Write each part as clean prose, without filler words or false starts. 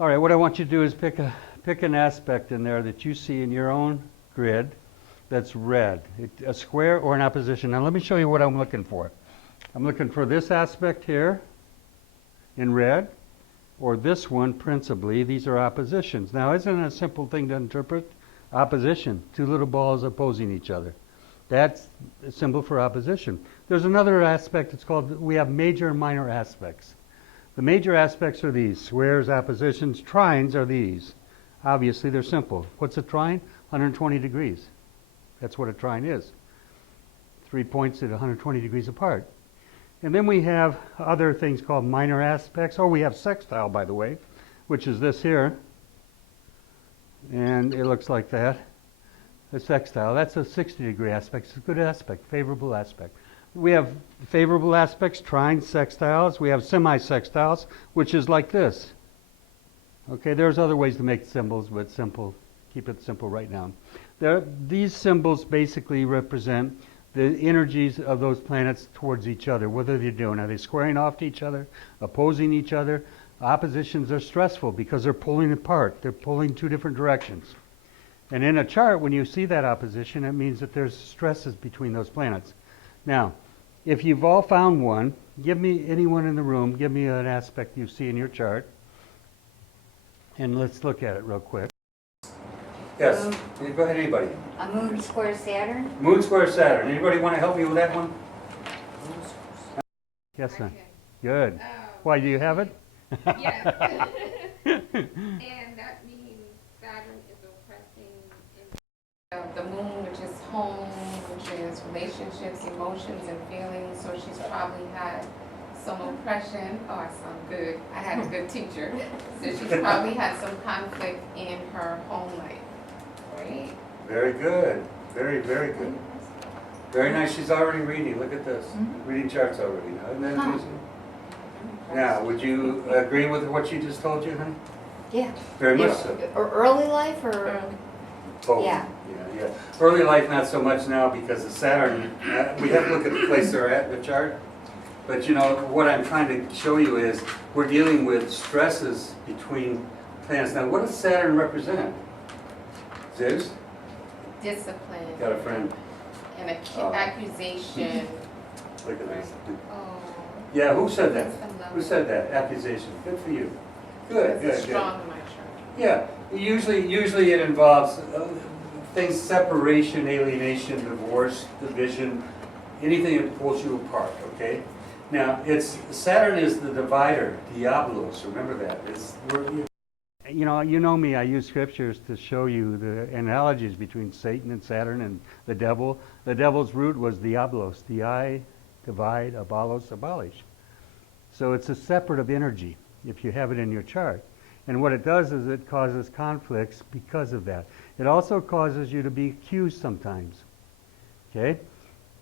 All right, what I want you to do is pick an aspect in there that you see in your own grid that's red, a square or an opposition. Now let me show you what I'm looking for. I'm looking for this aspect here in red, or this one principally. These are oppositions. Now isn't it a simple thing to interpret? Opposition, two little balls opposing each other. That's a symbol for opposition. There's another aspect, it's called, we have major and minor aspects. The major aspects are these: squares, oppositions. Trines are these. Obviously, they're simple. What's a trine? 120 degrees. That's what a trine is. 3 points at 120 degrees apart. And then we have other things called minor aspects. Oh, we have sextile, by the way, which is this here. And it looks like that. A sextile. That's a 60-degree aspect. It's a good aspect, favorable aspect. We have favorable aspects, trines, sextiles. We have semi-sextiles, which is like this. Okay, there's other ways to make symbols, but simple. Keep it simple right now. These symbols basically represent the energies of those planets towards each other. What are they doing? Are they squaring off to each other, opposing each other? Oppositions are stressful because they're pulling apart. They're pulling two different directions. And in a chart, when you see that opposition, it means that there's stresses between those planets. Now, if you've all found one, anyone in the room, give me an aspect you see in your chart. And let's look at it real quick. Yes, go ahead, anybody. A moon square Saturn? Moon square Saturn. Anybody want to help me with that one? Yes, sir. Good. Why, do you have it? Yes. And that means Saturn is oppressing the moon, which is home, which is relationships, emotions, and feelings. So she's probably had some oppression. Oh, I sound good. I had a good teacher. So she's probably had some conflict in her home life. Right? Very good. Very, very good. Very nice. She's already reading. Look at this. Reading charts already. Isn't that amazing? Now, would you agree with what she just told you, honey? Yeah. Very much so. Or early life or? Both. Yeah. Yeah. Early life, not so much now because of Saturn. We have to look at the place they're at in the chart. But you know, what I'm trying to show you is we're dealing with stresses between planets. Now, what does Saturn represent? Zeus? Discipline. Got a friend. And accusation. Look at this. Oh. Yeah, who said that? That's the Who said that? Accusation. Good for you. Good, It's good, strong good. in my chart. Yeah, usually it involves things: separation, alienation, divorce, division, anything that pulls you apart. Okay. Now, Saturn is the divider, Diablos. Remember that. You know me. I use scriptures to show you the analogies between Satan and Saturn and the devil. The devil's root was Diablos, divide, abolish. So it's a separative energy if you have it in your chart. And what it does is it causes conflicts because of that. It also causes you to be accused sometimes. Okay?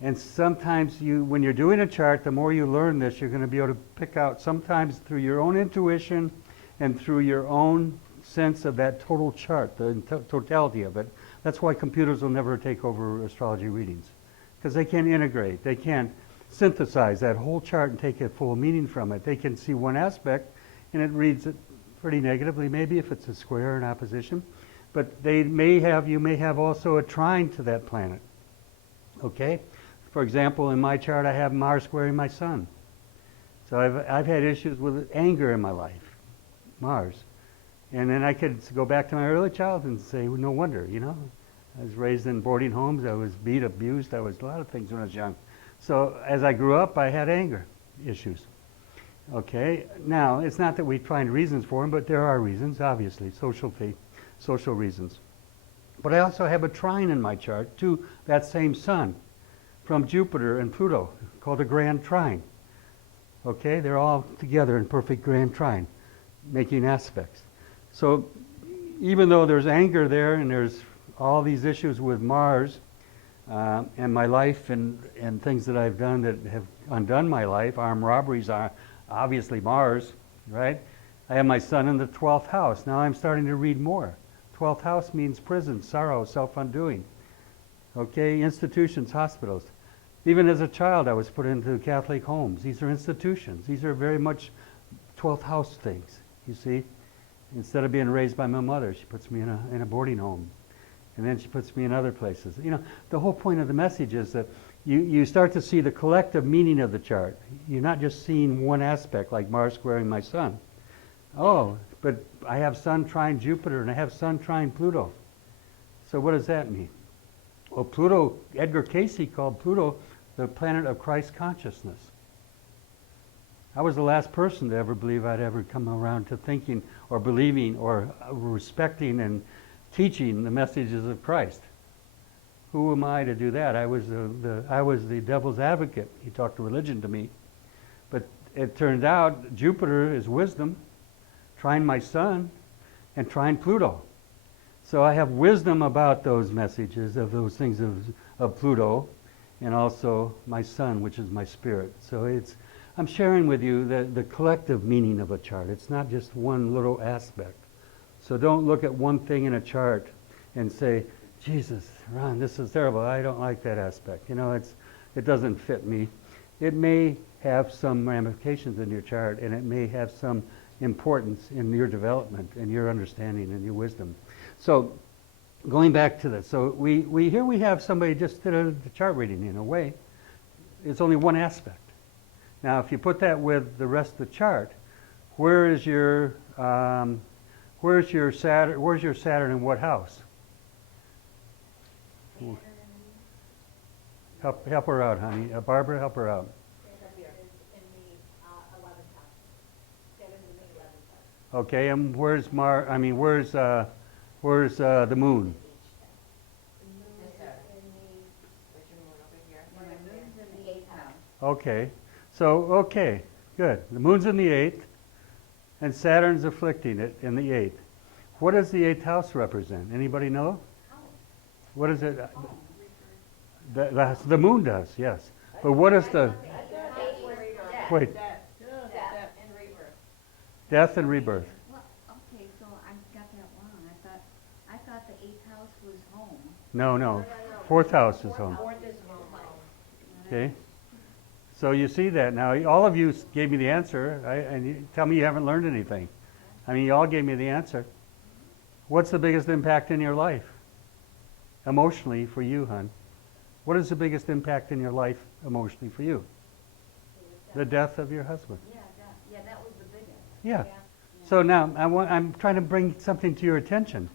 And sometimes when you're doing a chart, the more you learn this, you're going to be able to pick out sometimes through your own intuition and through your own sense of that total chart, the totality of it. That's why computers will never take over astrology readings, because they can't integrate. They can't synthesize that whole chart and take a full meaning from it. They can see one aspect and it reads it pretty negatively, maybe if it's a square in opposition, but you may have also a trine to that planet. Okay? For example, in my chart I have Mars squaring my Sun. So I've had issues with anger in my life, Mars. And then I could go back to my early childhood and say, well, no wonder, I was raised in boarding homes, I was beat, abused, I was a lot of things when I was young. So as I grew up, I had anger issues. Okay, now it's not that we find reasons for them, but there are reasons, obviously, social reasons. But I also have a trine in my chart to that same Sun from Jupiter and Pluto, called a grand trine. Okay, they're all together in perfect grand trine, making aspects. So even though there's anger there and there's all these issues with Mars and my life and things that I've done that have undone my life, armed robberies are obviously Mars, right? I have my Sun in the 12th house. Now I'm starting to read more. 12th house means prison, sorrow, self-undoing. Okay, institutions, hospitals. Even as a child, I was put into Catholic homes. These are institutions. These are very much 12th house things, you see. Instead of being raised by my mother, she puts me in a boarding home. And then she puts me in other places. You know, the whole point of the message is that you start to see the collective meaning of the chart. You're not just seeing one aspect, like Mars squaring my sun. Oh, but I have Sun trine Jupiter and I have Sun trine Pluto. So what does that mean? Well, Pluto, Edgar Cayce called Pluto the planet of Christ consciousness. I was the last person to ever believe I'd ever come around to thinking or believing or respecting and teaching the messages of Christ. Who am I to do that? I was the devil's advocate. He talked religion to me. But it turned out Jupiter is wisdom, trine my sun, and trine Pluto. So I have wisdom about those messages, of those things of Pluto, and also my sun, which is my spirit. So I'm sharing with you the collective meaning of a chart. It's not just one little aspect. So don't look at one thing in a chart and say, Jesus, Ron, this is terrible. I don't like that aspect. You know, it doesn't fit me. It may have some ramifications in your chart, and it may have some importance in your development and your understanding and your wisdom. So going back to this, so here we have somebody just did a chart reading in a way. It's only one aspect. Now, if you put that with the rest of the chart, where's your Saturn? Where's your Saturn in what house? Help her out, honey. Barbara, help her out. Okay, and where's the moon? Okay, so okay, good. The moon's in the 8th, and Saturn's afflicting it in the 8th. What does the 8th house represent? Anybody know? What is it? The moon does, yes. But what is the... Wait. Death and rebirth. Well, okay, so I got that wrong. I thought the 8th house was home. No. 4th house is home. Okay. So you see that now. All of you gave me the answer, and you tell me you haven't learned anything. I mean, you all gave me the answer. What's the biggest impact in your life? Emotionally for you, hon. What is the biggest impact in your life emotionally for you? The death of your husband. Yeah, that was the biggest. Yeah. So now I'm trying to bring something to your attention.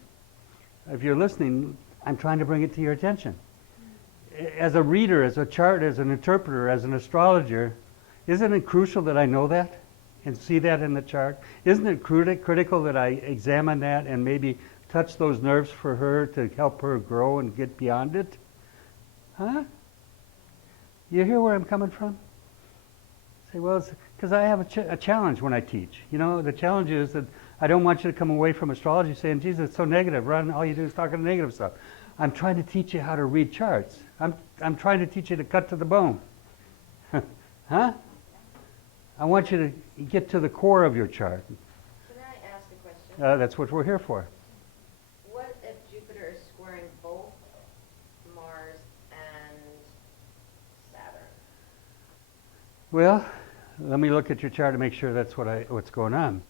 If you're listening, I'm trying to bring it to your attention. As a reader, as a chart, as an interpreter, as an astrologer, isn't it crucial that I know that and see that in the chart? Isn't it critical that I examine that and maybe touch those nerves for her to help her grow and get beyond it? Huh? You hear where I'm coming from? Say, well, it's because I have a challenge when I teach. You know, the challenge is that I don't want you to come away from astrology saying, Jesus, it's so negative. Ron, all you do is talking negative stuff. I'm trying to teach you how to read charts. I'm trying to teach you to cut to the bone. Huh? I want you to get to the core of your chart. Can I ask a question? That's what we're here for. What if Jupiter is squaring both Mars and Saturn? Well, let me look at your chart to make sure that's what's going on.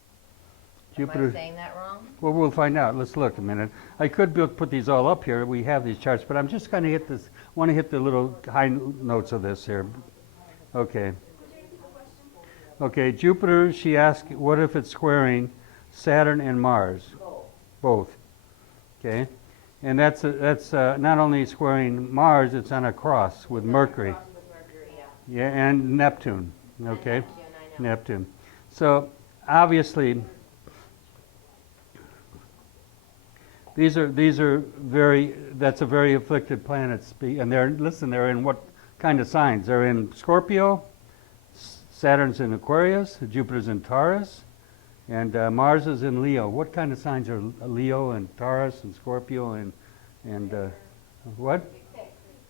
Am I saying that wrong? Well, we'll find out. Let's look a minute. I could put these all up here. We have these charts, but I'm just going to want to hit the little high notes of this here. Okay. Okay, Jupiter, she asked, what if it's squaring Saturn and Mars? Both. Okay. And that's not only squaring Mars, it's on a cross with Mercury. Yeah, and Neptune. Okay. Neptune. So, obviously, these are that's a very afflicted planet, and they're in what kind of signs? They're in Scorpio, Saturn's in Aquarius, Jupiter's in Taurus, and Mars is in Leo. What kind of signs are Leo and Taurus and Scorpio and what?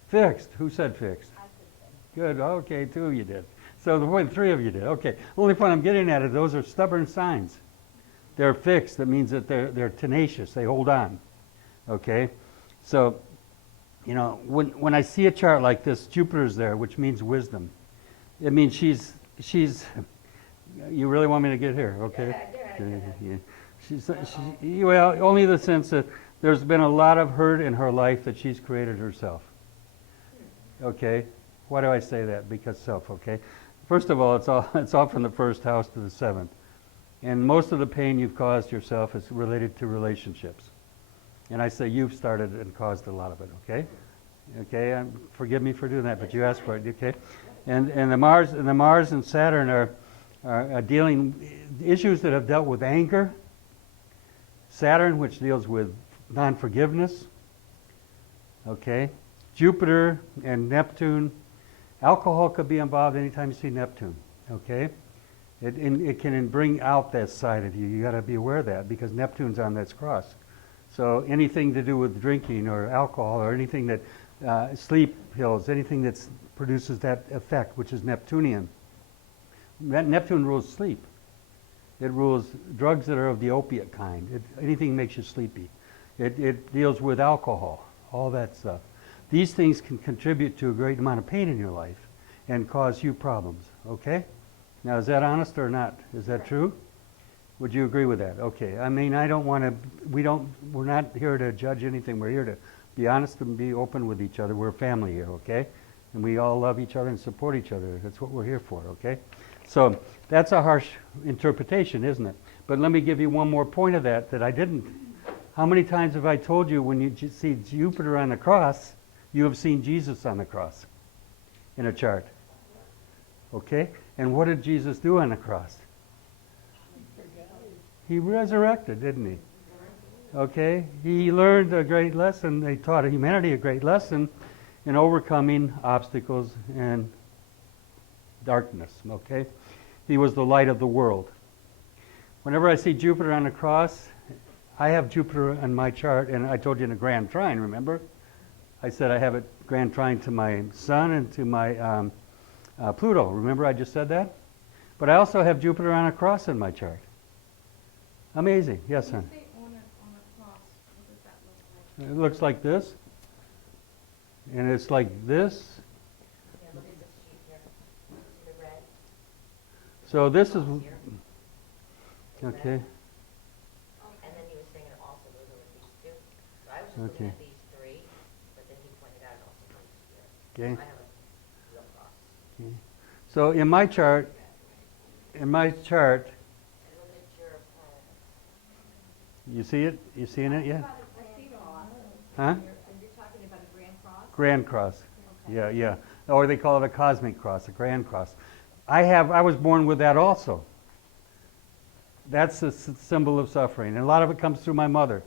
Fixed. Who said fixed? Good. Okay, 2 of you did. So the point 3 of you did. Okay. Only point I'm getting at is those are stubborn signs. They're fixed. That means that they're tenacious. They hold on. Okay? So, you know, when I see a chart like this, Jupiter's there, which means wisdom. It means she's you really want me to get here, okay? Yeah. Well, only in the sense that there's been a lot of hurt in her life that she's created herself. Okay? Why do I say that? Because self, okay? First of all, it's all from the first house to the seventh. And most of the pain you've caused yourself is related to relationships. And I say you've started and caused a lot of it, okay? Okay, forgive me for doing that, but you asked for it, okay? And the Mars and Saturn are dealing issues that have dealt with anger. Saturn, which deals with non-forgiveness. Okay, Jupiter and Neptune. Alcohol could be involved anytime you see Neptune. Okay, it can bring out that side of you. You got to be aware of that because Neptune's on that cross. So anything to do with drinking or alcohol or anything that sleep pills, anything that produces that effect, which is Neptunian. Neptune rules sleep. It rules drugs that are of the opiate kind. Anything makes you sleepy. It deals with alcohol, all that stuff. These things can contribute to a great amount of pain in your life and cause you problems, okay? Now, is that honest or not? Is that true? Would you agree with that? Okay. I mean, I don't want to, we're not here to judge anything. We're here to be honest and be open with each other. We're a family here, okay? And we all love each other and support each other. That's what we're here for, okay? So that's a harsh interpretation, isn't it? But let me give you one more point of that I didn't. How many times have I told you when you see Jupiter on the cross, you have seen Jesus on the cross in a chart? Okay? And what did Jesus do on the cross? He resurrected, didn't he? Okay? He learned a great lesson. They taught humanity a great lesson in overcoming obstacles and darkness, okay? He was the light of the world. Whenever I see Jupiter on the cross, I have Jupiter on my chart, and I told you in a grand trine, remember? I said I have a grand trine to my Sun and to my Pluto. Remember I just said that? But I also have Jupiter on a cross in my chart. Amazing. Yes, son? You say on a cross, what does that look like? It looks like this. And it's like this. Yeah, look at this sheet here. See the red? So this is, Cross here. See okay. that? And then he was saying it also goes over these two. So I was just looking Okay. at these three, but then he pointed out it also comes here. Okay. I have a real cross. Okay. So in my chart, And look at your planet. you see it? You seeing it yet? I see the cross. Huh? You're talking about a grand cross? Grand cross. Yeah, yeah. Or they call it a cosmic cross, a grand cross. I was born with that also. That's a symbol of suffering. And a lot of it comes through my mother,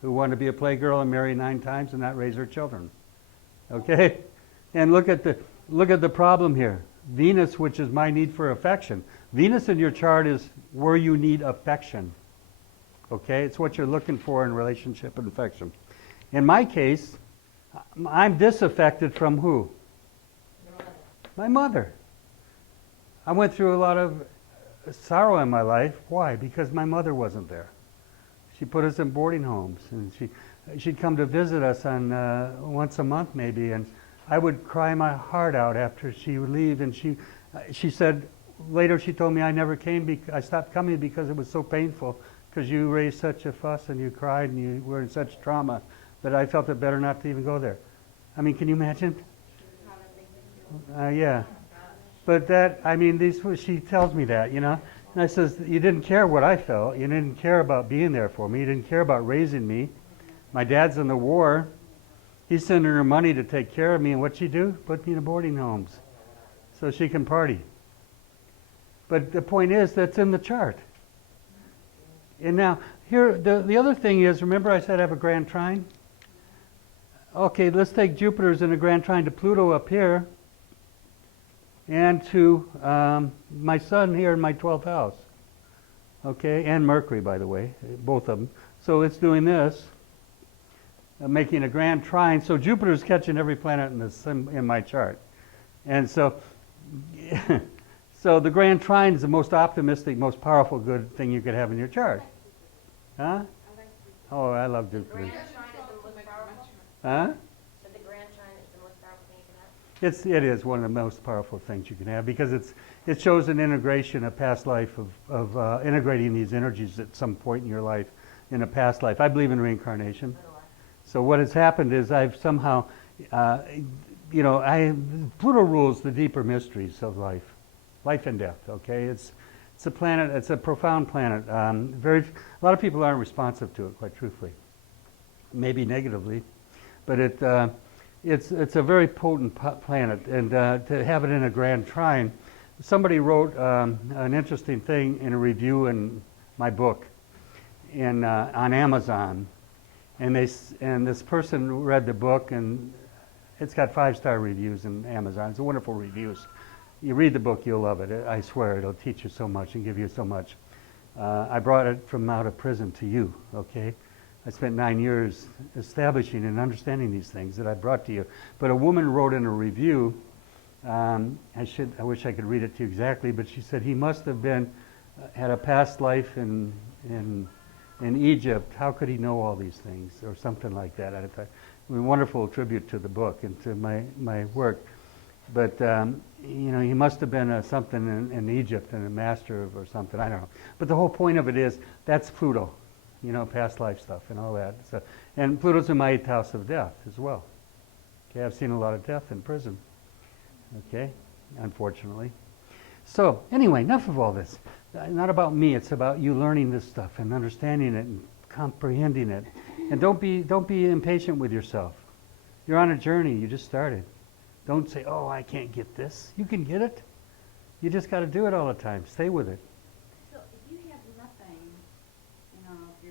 who wanted to be a playgirl and marry 9 times and not raise her children. Okay? And look at the problem here. Venus, which is my need for affection. Venus in your chart is where you need affection. Okay? It's what you're looking for in relationship and affection. In my case, I'm disaffected from who? My mother. I went through a lot of sorrow in my life. Why? Because my mother wasn't there. She put us in boarding homes, and she'd come to visit us on once a month maybe, and I would cry my heart out after she would leave. And she said later, she told me I never came. I stopped coming because it was so painful, because you raised such a fuss and you cried and you were in such trauma that I felt it better not to even go there. I mean, can you imagine? Yeah. But she tells me that, you know. And I says, you didn't care what I felt. You didn't care about being there for me. You didn't care about raising me. My dad's in the war. He's sending her money to take care of me. And what'd she do? Put me in boarding homes so she can party. But the point is, that's in the chart. And now, here, the other thing is, remember I said I have a grand trine? Okay, let's take Jupiter's in a grand trine to Pluto up here, and to my Sun here in my 12th house. Okay, and Mercury, by the way, both of them. So it's doing this, making a grand trine. So Jupiter's catching every planet in my chart. And so, so the grand trine is the most optimistic, most powerful good thing you could have in your chart. Huh? Oh, I love Jupiter. Grand trine is the most powerful? Huh? So the grand trine is the most powerful thing you can have? It is one of the most powerful things you can have because it shows an integration, a past life of integrating these energies at some point in your life, in a past life. I believe in reincarnation. So what has happened is I've somehow, Pluto rules the deeper mysteries of life and death. Okay, it's a planet. It's a profound planet. A lot of people aren't responsive to it, quite truthfully. Maybe negatively, but it's a very potent planet, and to have it in a grand trine. Somebody wrote an interesting thing in a review in my book, on Amazon, and this person read the book, and it's got 5-star reviews in Amazon. It's wonderful reviews. You read the book, you'll love it. I swear, it'll teach you so much and give you so much. I brought it from out of prison to you. Okay. I spent 9 years establishing and understanding these things that I brought to you. But a woman wrote in a review, I wish I could read it to you exactly, but she said he must have had a past life in Egypt. How could he know all these things, or something like that? I thought, a wonderful tribute to the book and to my work. But he must have been something in Egypt and a master or something. I don't know. But the whole point of it is that's Pluto. Past life stuff and all that. So, and Pluto's in my 8th house of death as well. Okay, I've seen a lot of death in prison. Okay, unfortunately. So anyway, enough of all this. Not about me. It's about you learning this stuff and understanding it and comprehending it. And don't be impatient with yourself. You're on a journey. You just started. Don't say, "Oh, I can't get this." You can get it. You just got to do it all the time. Stay with it.